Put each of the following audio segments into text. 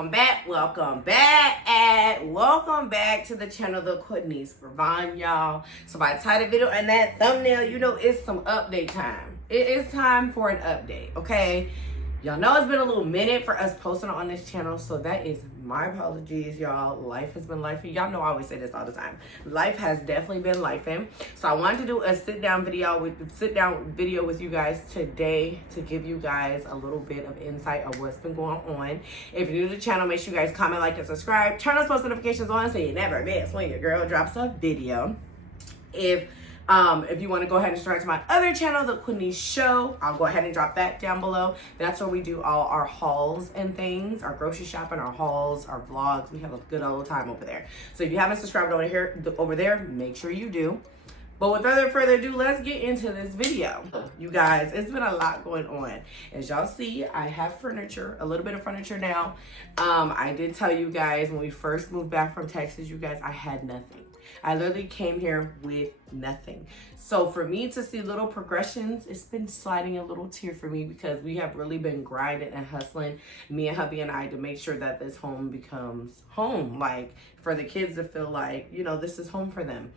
welcome back to the channel, The Quinice, Ravon, y'all. So by the title video and that thumbnail, you know it's some update time. It is time for an update, okay? Y'all know it's been a little minute for us posting on this channel, so that is my apologies, y'all. Life has been lifing. Y'all know I always say this all the time. Life has definitely been lifing. So I wanted to do a sit down video with you guys today to give you guys a little bit of insight of what's been going on. If you're new to the channel, make sure you guys comment, like, and subscribe. Turn those post notifications on so you never miss when your girl drops a video. If you want to go ahead and subscribe to my other channel, The Quinice Show, I'll go ahead and drop that down below. That's where we do all our hauls and things, our grocery shopping, our hauls, our vlogs. We have a good old time over there. So if you haven't subscribed over there, make sure you do. But without further ado, let's get into this video. You guys, it's been a lot going on. As y'all see, I have furniture, a little bit of furniture now. I did tell you guys when we first moved back from Texas, you guys, I had nothing. I literally came here with nothing. So for me to see little progressions, it's been sliding a little tear for me because we have really been grinding and hustling, me and hubby and I, to make sure that this home becomes home. Like for the kids to feel like, you know, this is home for them.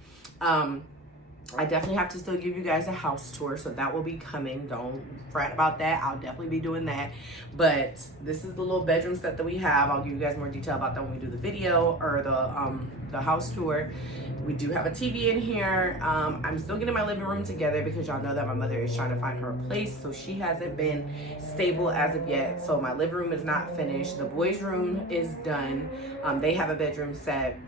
I definitely have to still give you guys a house tour, so that will be coming. Don't fret about that. I'll definitely be doing that. But this is the little bedroom set that we have. I'll give you guys more detail about that when we do the video or the house tour. We do have a TV in here. I'm still getting my living room together because y'all know that my mother is trying to find her a place, so she hasn't been stable as of yet. So my living room is not finished. The boys' room is done. They have a bedroom set.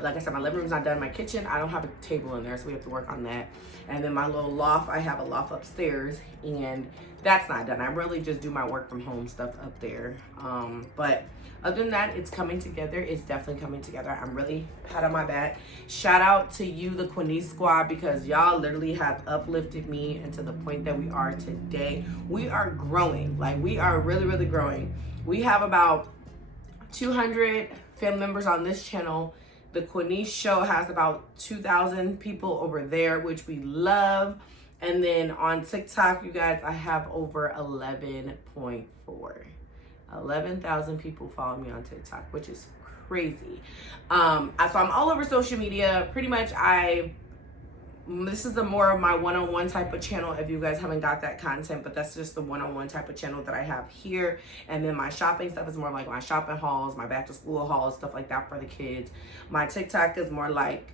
Like I said, my living room's not done. My kitchen, I don't have a table in there, so we have to work on that. And then my little loft, I have a loft upstairs, and that's not done. I really just do my work from home stuff up there. But other than that, it's coming together. It's definitely coming together. I'm really pat on my back. Shout out to you, the Quinice squad, because y'all literally have uplifted me into the point that we are today. We are growing. Like, we are really, really growing. We have about 200 family members on this channel. The Quinice Show has about 2,000 people over there, which we love. And then on TikTok, you guys, I have over 11.4. 11,000 people follow me on TikTok, which is crazy. So I'm all over social media. Pretty much this is more of my one-on-one type of channel if you guys haven't got that content, but that's just the one-on-one type of channel that I have here. And then my shopping stuff is more like my shopping hauls, my back to school hauls, stuff like that for the kids. My TikTok is more like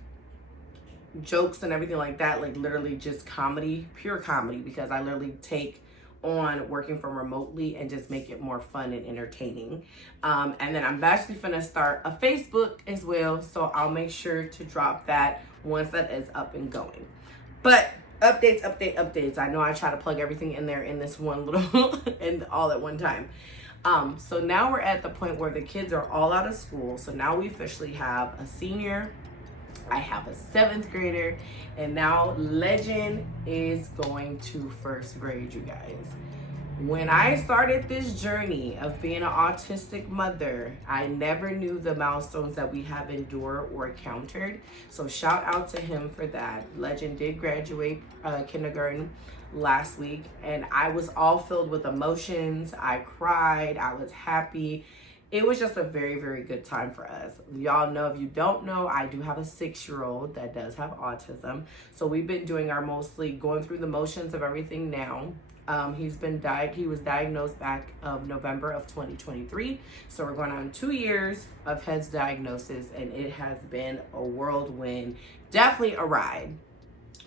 jokes and everything like that, like literally just comedy, pure comedy, because I literally take on working from remotely and just make it more fun and entertaining. And then I'm actually gonna start a Facebook as well, so I'll make sure to drop that once that is up and going. But updates. I know I try to plug everything in there in this one little and all at one time. So now we're at the point where the kids are all out of school. So now we officially have a senior, I have a 7th grader, and now Legend is going to 1st grade, you guys. When I started this journey of being an autistic mother, I never knew the milestones that we have endured or encountered. So shout out to him for that. Legend did graduate kindergarten last week, and I was all filled with emotions. I cried, I was happy. It was just a very, very good time for us. Y'all know, if you don't know, I do have a 6-year-old that does have autism. So we've been doing our mostly going through the motions of everything now. He was diagnosed back of November of 2023. So we're going on 2 years of his diagnosis, and it has been a whirlwind, definitely a ride.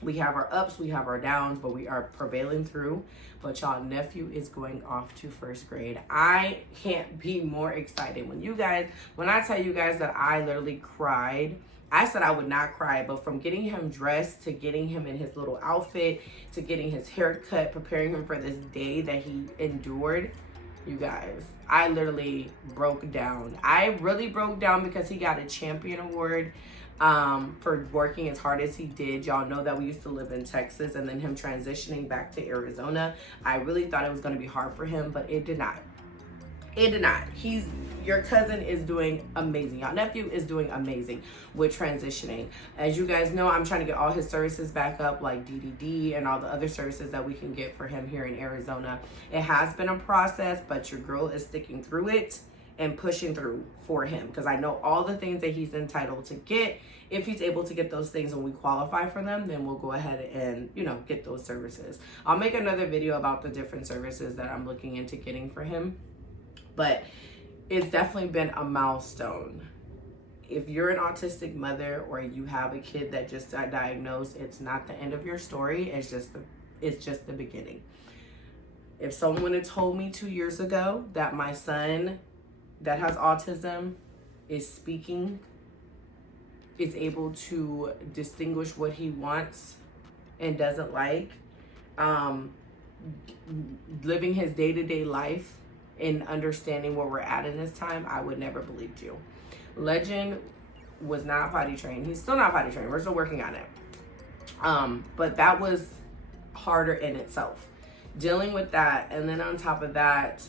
We have our ups, we have our downs, but we are prevailing through. But y'all, nephew is going off to 1st grade. I can't be more excited. When I tell you guys that I literally cried, I said I would not cry, but from getting him dressed to getting him in his little outfit to getting his haircut, preparing him for this day that he endured, you guys, I literally broke down. I really broke down because he got a champion award for working as hard as he did. Y'all know that we used to live in Texas, and then him transitioning back to Arizona, I really thought it was going to be hard for him, but it did not. It did not. Your cousin is doing amazing. Your nephew is doing amazing with transitioning. As you guys know, I'm trying to get all his services back up, like DDD and all the other services that we can get for him here in Arizona. It has been a process, but your girl is sticking through it. and pushing through for him, because I know all the things that he's entitled to get. If he's able to get those things and we qualify for them, then we'll go ahead and, you know, get those services. I'll make another video about the different services that I'm looking into getting for him, but it's definitely been a milestone. If you're an autistic mother or you have a kid that just got diagnosed, it's not the end of your story. It's just the beginning. If someone had told me 2 years ago that my son that has autism is speaking, is able to distinguish what he wants and doesn't like, living his day-to-day life and understanding where we're at in this time, I would never believed you. Legend was not potty trained. He's still not potty trained. We're still working on it. But that was harder in itself. Dealing with that, and then on top of that,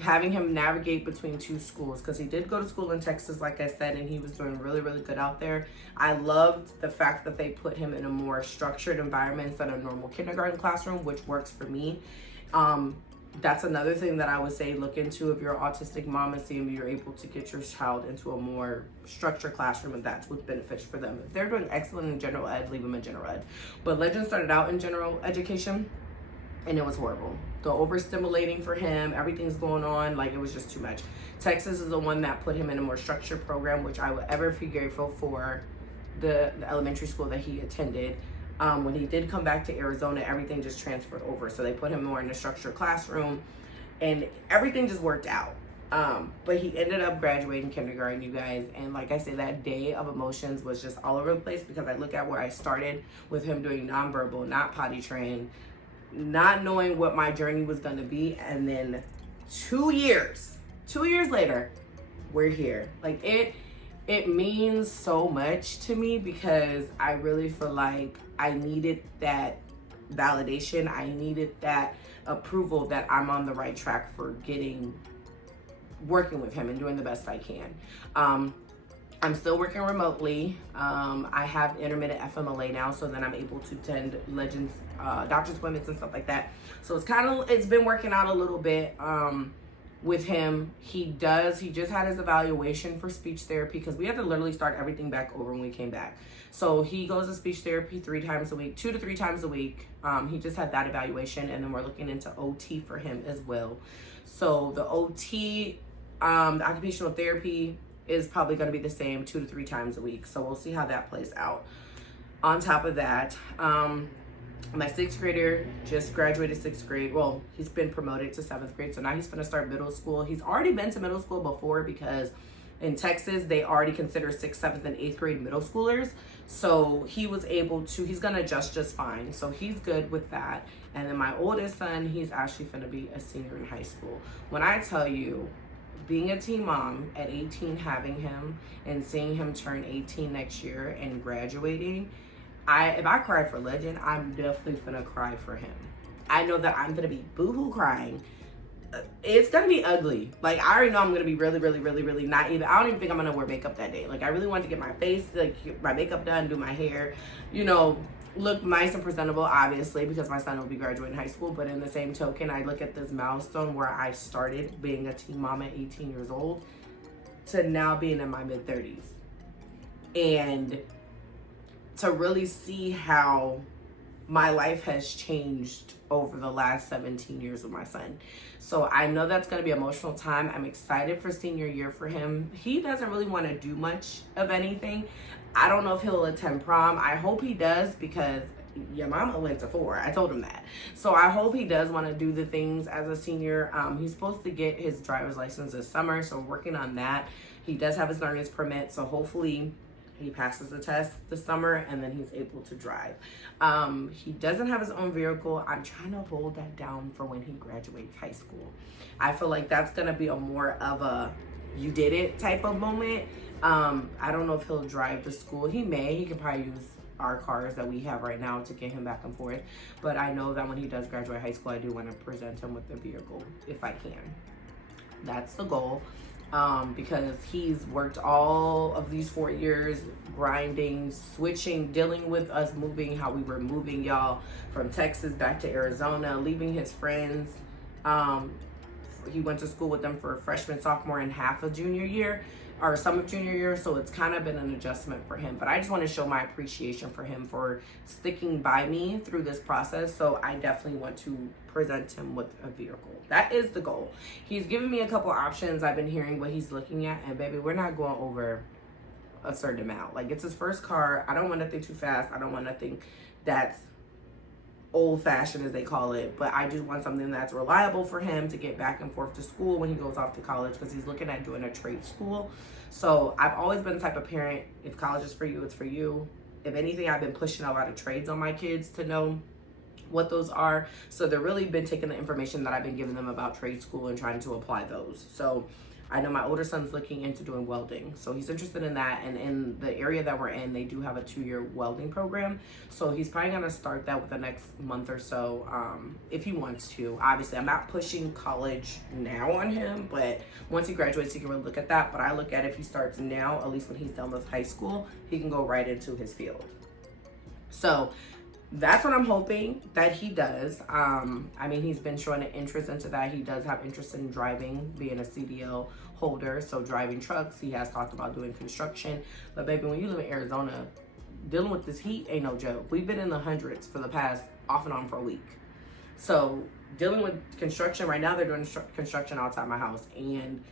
having him navigate between two schools, because he did go to school in Texas, like I said, and he was doing really, really good out there. I loved the fact that they put him in a more structured environment instead of a normal kindergarten classroom, which works for me. That's another thing that I would say look into if you're an autistic mom, and see if you're able to get your child into a more structured classroom, and that's what's beneficial for them. If they're doing excellent in general ed, leave them in general ed. But Legend started out in general education, and it was horrible. The overstimulating for him, everything's going on, like it was just too much. Texas is the one that put him in a more structured program, which I will ever be grateful for the elementary school that he attended. When he did come back to Arizona, everything just transferred over. So they put him more in a structured classroom, and everything just worked out. But he ended up graduating kindergarten, you guys. And like I said, that day of emotions was just all over the place, because I look at where I started with him doing nonverbal, not potty trained, not knowing what my journey was going to be. And then 2 years later, we're here. Like it means so much to me, because I really feel like I needed that validation. I needed that approval that I'm on the right track for working with him and doing the best I can. I'm still working remotely. I have intermittent FMLA now, so then I'm able to attend Legends, doctor's appointments and stuff like that. So it's been working out a little bit with him. He just had his evaluation for speech therapy, because we had to literally start everything back over when we came back. So he goes to speech therapy 2 to 3 times a week. He just had that evaluation, and then we're looking into OT for him as well. So the OT, the occupational therapy, is probably going to be the same 2 to 3 times a week. So we'll see how that plays out. On top of that, my 6th grader just graduated 6th grade. Well, he's been promoted to 7th grade. So now he's going to start middle school. He's already been to middle school before, because in Texas, they already consider 6th, 7th, and 8th grade middle schoolers. So he's going to adjust just fine. So he's good with that. And then my oldest son, he's actually going to be a senior in high school. When I tell you, being a teen mom at 18, having him and seeing him turn 18 next year and graduating, if I cry for Legend, I'm definitely gonna cry for him. I know that I'm gonna be boohoo crying. It's gonna be ugly. Like, I already know I'm gonna be really, really, really, really not even. I don't even think I'm gonna wear makeup that day. Like, I really want to get my face, like, get my makeup done, do my hair, look nice and presentable, obviously, because my son will be graduating high school. But in the same token, I look at this milestone where I started being a teen mom at 18 years old to now being in my mid-30s. And to really see how my life has changed over the last 17 years with my son. So I know that's going to be an emotional time. I'm excited for senior year for him. He doesn't really want to do much of anything. I don't know if he'll attend prom. I hope he does, because your mama went to 4. I told him that. So I hope he does want to do the things as a senior. He's supposed to get his driver's license this summer, so we're working on that. He does have his learner's permit, so hopefully he passes the test this summer and then he's able to drive. He doesn't have his own vehicle. I'm trying to hold that down for when he graduates high school. I feel like that's going to be a more of a you did it type of moment. I don't know if he'll drive to school. He can probably use our cars that we have right now to get him back and forth. But I know that when he does graduate high school, I do want to present him with the vehicle if I can. That's the goal. Because he's worked all of these 4 years grinding, switching, dealing with us moving, how we were moving, y'all, from Texas back to Arizona, leaving his friends, he went to school with them for freshman, sophomore, and half of junior year, or some of junior year, so it's kind of been an adjustment for him. But I just want to show my appreciation for him for sticking by me through this process. So I definitely want to present him with a vehicle. That is the goal. He's given me a couple options. I've been hearing what he's looking at, and baby, we're not going over a certain amount. Like, it's his first car. I don't want nothing too fast. I don't want nothing that's old-fashioned, as they call it, but I just want something that's reliable for him to get back and forth to school when he goes off to college, because he's looking at doing a trade school. So I've always been the type of parent, if college is for you, it's for you. If anything, I've been pushing a lot of trades on my kids to know what those are. So they've really been taking the information that I've been giving them about trade school and trying to apply those. So I know my older son's looking into doing welding, so he's interested in that. And in the area that we're in, they do have a 2-year welding program. So he's probably gonna start that within the next month or so, if he wants to. Obviously, I'm not pushing college now on him, but once he graduates, he can really look at that. But I look at if he starts now, at least when he's done with high school, he can go right into his field. So that's what I'm hoping that he does. I mean, he's been showing an interest into that. He does have interest in driving, being a CDL holder, so driving trucks. He has talked about doing construction. But baby, when you live in Arizona, dealing with this heat ain't no joke. We've been in the hundreds for the past off and on for a week. So dealing with construction right now, they're doing construction outside my house, and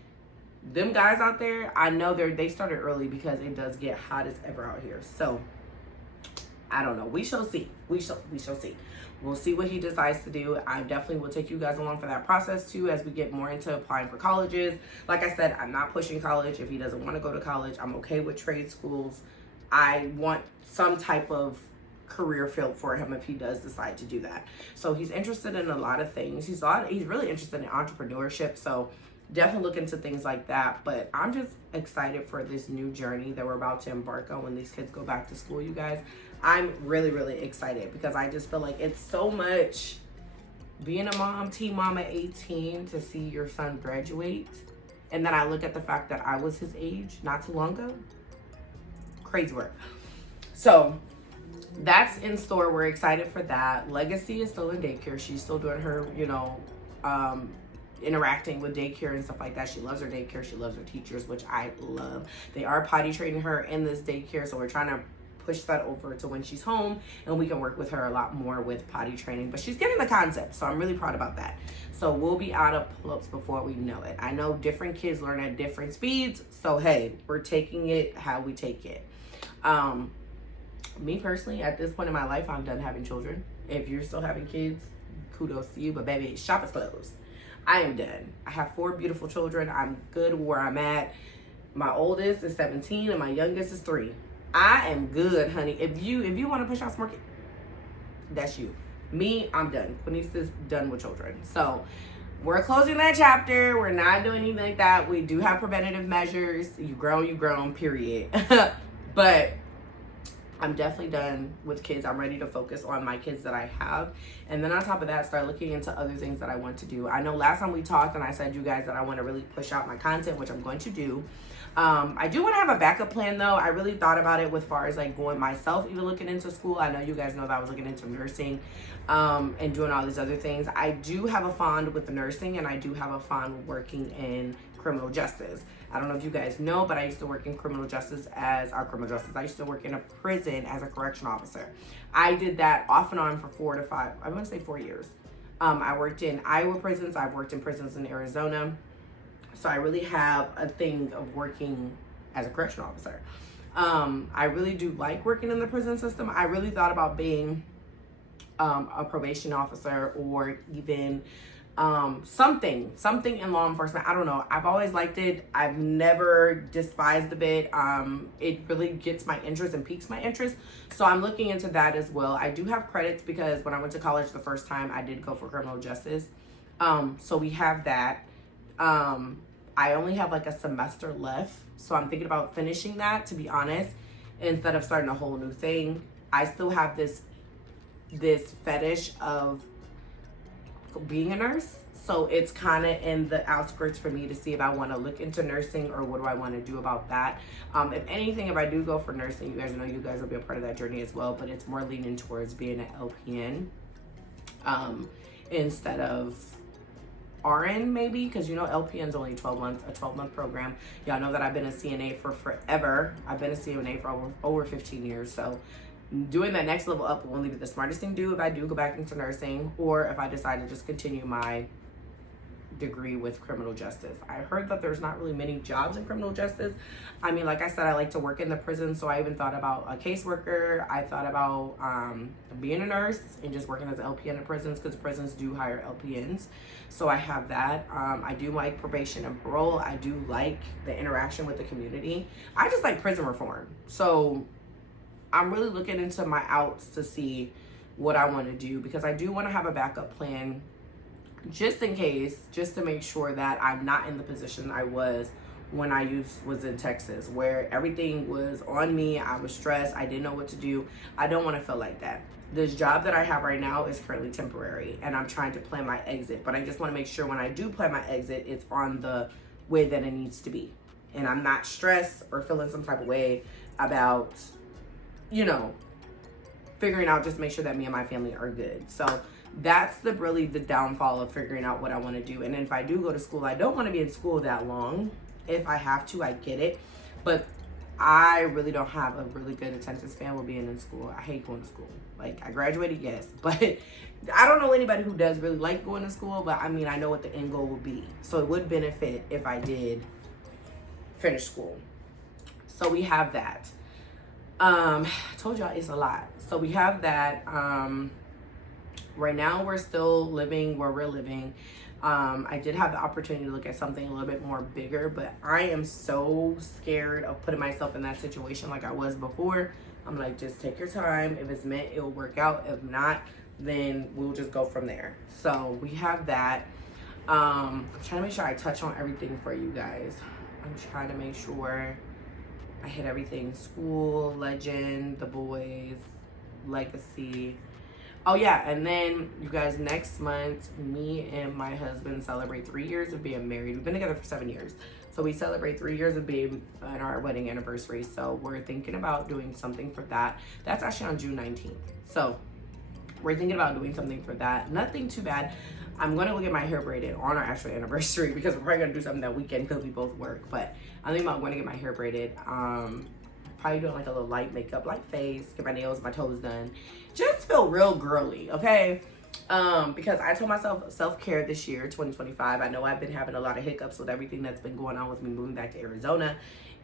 them guys out there, I know they started early because it does get hot as ever out here. So I don't know. We shall see. We shall see. We'll see what he decides to do. I definitely will take you guys along for that process too, as we get more into applying for colleges. Like I said, I'm not pushing college. If he doesn't want to go to college, I'm okay with trade schools. I want some type of career field for him if he does decide to do that. So he's interested in a lot of things. He's really interested in entrepreneurship. So definitely look into things like that. But I'm just excited for this new journey that we're about to embark on when these kids go back to school, you guys. I'm really, really excited because I just feel like it's so much being a mom, teen mom at 18, to see your son graduate. And then I look at the fact that I was his age not too long ago. Crazy work. So that's in store. We're excited for that. Legacy is still in daycare. She's still doing her, interacting with daycare and stuff like that. She loves her daycare. She loves her teachers, which I love. They are potty training her in this daycare, so we're trying to push that over to when she's home, and we can work with her a lot more with potty training. But she's getting the concept, so I'm really proud about that. So we'll be out of pull-ups before we know it. I know different kids learn at different speeds, so hey, we're taking it how we take it. Me personally, at this point in my life, I'm done having children. If you're still having kids, kudos to you, but baby, shop is closed. I am done. I have 4 beautiful children. I'm good where I'm at. My oldest is 17 and my youngest is 3. I am good, honey. If you want to push out some more kids, that's you. Me, I'm done. Quinice is done with children. So we're closing that chapter. We're not doing anything like that. We do have preventative measures. You grown, period. But I'm definitely done with kids. I'm ready to focus on my kids that I have. And then on top of that, start looking into other things that I want to do. I know last time we talked and I said you guys that I want to really push out my content, which I'm going to do. I do want to have a backup plan though. I really thought about it with far as like going myself, even looking into school. I know you guys know that I was looking into nursing and doing all these other things. I do have a fond with the nursing, and I do have a fond working in criminal justice. I don't know if you guys know, but I used to work in criminal justice I used to work in a prison as a correctional officer. I did that off and on for 4 to 5, I want to say 4 years. I worked in Iowa prisons. I've worked in prisons in Arizona. So I really have a thing of working as a correctional officer. I really do like working in the prison system. I really thought about being a probation officer, or even something in law enforcement. I don't know. I've always liked it. I've never despised the bit. It really gets my interest and piques my interest. So I'm looking into that as well. I do have credits because when I went to college the first time, I did go for criminal justice. So we have that. I only have like a semester left, so I'm thinking about finishing that, to be honest, instead of starting a whole new thing. I still have this fetish of being a nurse, so it's kind of in the outskirts for me to see if I want to look into nursing or what do I want to do about that. If anything, if I do go for nursing, you guys know you guys will be a part of that journey as well, but it's more leaning towards being an LPN instead of RN maybe, because you know LPN's only 12 months, a 12-month program. Y'all know that I've been a CNA for forever. I've been a CNA for over 15 years. So doing that next level up will only be the smartest thing to do if I do go back into nursing, or if I decide to just continue my degree with criminal justice. I heard that there's not really many jobs in criminal justice. I mean, like I said, I like to work in the prison, so I even thought about a caseworker. I thought about being a nurse and just working as an LPN in prisons, because prisons do hire LPNs. So I have that. I do like probation and parole. I do like the interaction with the community. I just like prison reform. So I'm really looking into my outs to see what I want to do, because I do want to have a backup plan just in case, just to make sure that I'm not in the position I was when I was in Texas, where everything was on me. I was stressed. I didn't know what to do. I don't want to feel like that. This job that I have right now is currently temporary, and I'm trying to plan my exit, but I just want to make sure when I do plan my exit, it's on the way that it needs to be, and I'm not stressed or feeling some type of way about, you know, figuring out, just make sure that me and my family are good. So that's really the downfall of figuring out what I want to do. And if I do go to school, I don't want to be in school that long. If I have to, I get it, but I really don't have a really good attention span with being in school. I hate going to school. Like, I graduated, yes, but I don't know anybody who does really like going to school. But I mean, I know what the end goal would be, so it would benefit if I did finish school. So we have that. I told y'all it's a lot. So we have that. Right now we're still living where we're living. I did have the opportunity to look at something a little bit more bigger, but I am so scared of putting myself in that situation like I was before. I'm like, just take your time. If it's meant, it'll work out. If not, then we'll just go from there. So we have that. I'm trying to make sure I touch on everything for you guys. I'm trying to make sure I hit everything. School, Legend, The Boys, Legacy. Oh yeah, and then you guys, next month, me and my husband celebrate 3 years of being married. We've been together for 7 years. So we celebrate 3 years of being on our wedding anniversary. So we're thinking about doing something for that. That's actually on June 19th. So we're thinking about doing something for that. Nothing too bad. I'm gonna go get my hair braided on our actual anniversary, because we're probably gonna do something that weekend because we both work. But I'm thinking about going to get my hair braided. Probably doing like a little light makeup, light face, get my nails, my toes done. Just feel real girly, okay? Because I told myself self-care this year, 2025. I know I've been having a lot of hiccups with everything that's been going on with me moving back to Arizona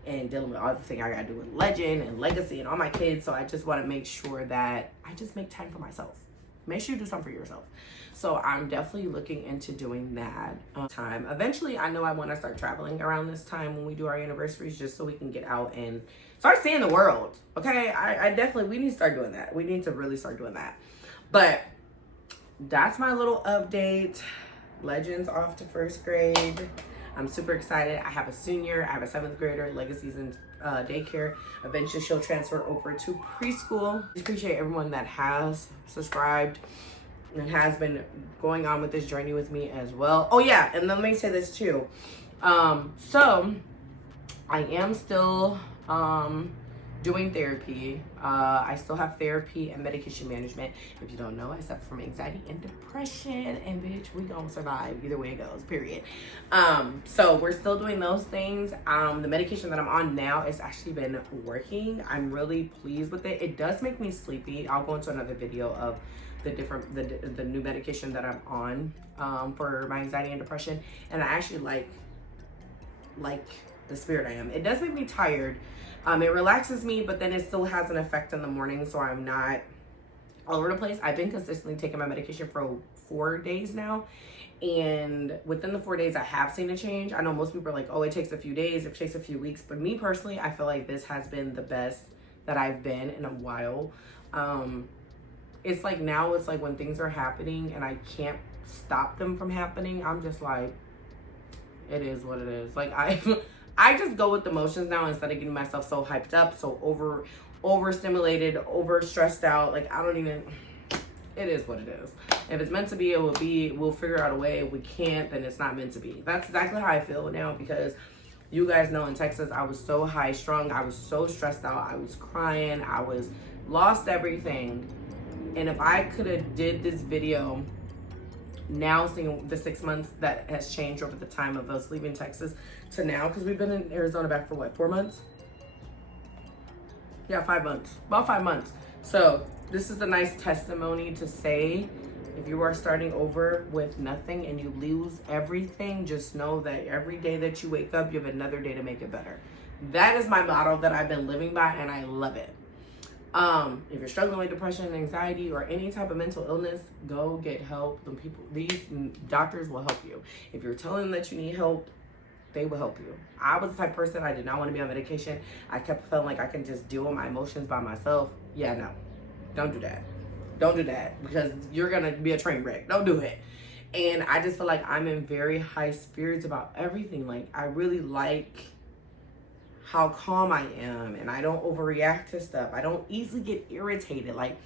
and dealing with all the things I gotta do with Legend and Legacy and all my kids. So I just want to make sure that I just make time for myself. Make sure you do something for yourself. So I'm definitely looking into doing that time. Eventually, I know I want to start traveling around this time when we do our anniversaries, just so we can get out and start seeing the world. Okay, I definitely, we need to start doing that. We need to really start doing that. But that's my little update. Legend's off to first grade. I'm super excited. I have a senior, I have a 7th grader, Legacy's in daycare. Eventually she'll transfer over to preschool. I appreciate everyone that has subscribed and has been going on with this journey with me as well. Oh yeah, and then let me say this too. So I am still doing therapy. I still have therapy and medication management. If you don't know, I suffer from anxiety and depression, and bitch, we gonna survive either way it goes, period. So we're still doing those things. The medication that I'm on now has actually been working. I'm really pleased with it. It does make me sleepy. I'll go into another video of the new medication that I'm on for my anxiety and depression, and I actually like the spirit I am. It does make me tired. It relaxes me, but then it still has an effect in the morning, so I'm not all over the place. I've been consistently taking my medication for 4 days now, and within the 4 days, I have seen a change. I know most people are like, oh, it takes a few days, it takes a few weeks, but me personally, I feel like this has been the best that I've been in a while. It's like now, it's like when things are happening and I can't stop them from happening, I'm just like, it is what it is. Like, I just go with the motions now instead of getting myself so hyped up, so overstimulated, over stressed out. Like, I don't even, it is what it is. If it's meant to be, it will be. We'll figure out a way. If we can't, then it's not meant to be. That's exactly how I feel now, because you guys know in Texas, I was so high strung. I was so stressed out. I was crying. I was lost everything. And if I could have did this video now seeing the 6 months that has changed over the time of us leaving Texas to now, because we've been in Arizona back for what, 4 months? Yeah, 5 months, about 5 months. So this is a nice testimony to say, if you are starting over with nothing and you lose everything, just know that every day that you wake up, you have another day to make it better. That is my motto that I've been living by, and I love it. If you're struggling with depression, anxiety, or any type of mental illness, go get help. These doctors will help you. If you're telling them that you need help, they will help you. I was the type of person, I did not want to be on medication. I kept feeling like I can just deal with my emotions by myself. Yeah, no, don't do that. Don't do that, because you're gonna be a train wreck. Don't do it. And I just feel like I'm in very high spirits about everything. Like, I really like how calm I am, and I don't overreact to stuff. I don't easily get irritated. Like,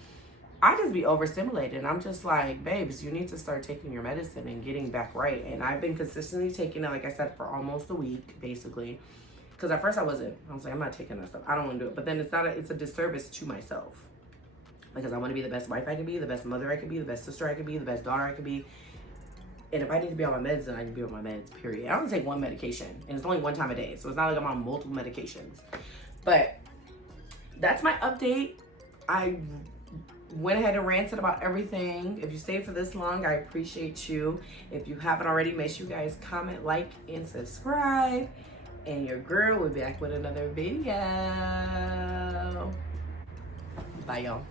I just be overstimulated, and I'm just like, babes, you need to start taking your medicine and getting back right. And I've been consistently taking it, like I said, for almost a week, basically. Because at first I was like, I'm not taking that stuff. I don't want to do it. But then it's a disservice to myself. Because I want to be the best wife I can be, the best mother I can be, the best sister I can be, the best daughter I can be. And if I need to be on my meds, then I need to be on my meds, period. I don't take one medication, and it's only one time a day. So it's not like I'm on multiple medications. But that's my update. I went ahead and ranted about everything. If you stayed for this long, I appreciate you. If you haven't already, make sure you guys comment, like, and subscribe. And your girl will be back with another video. Bye, y'all.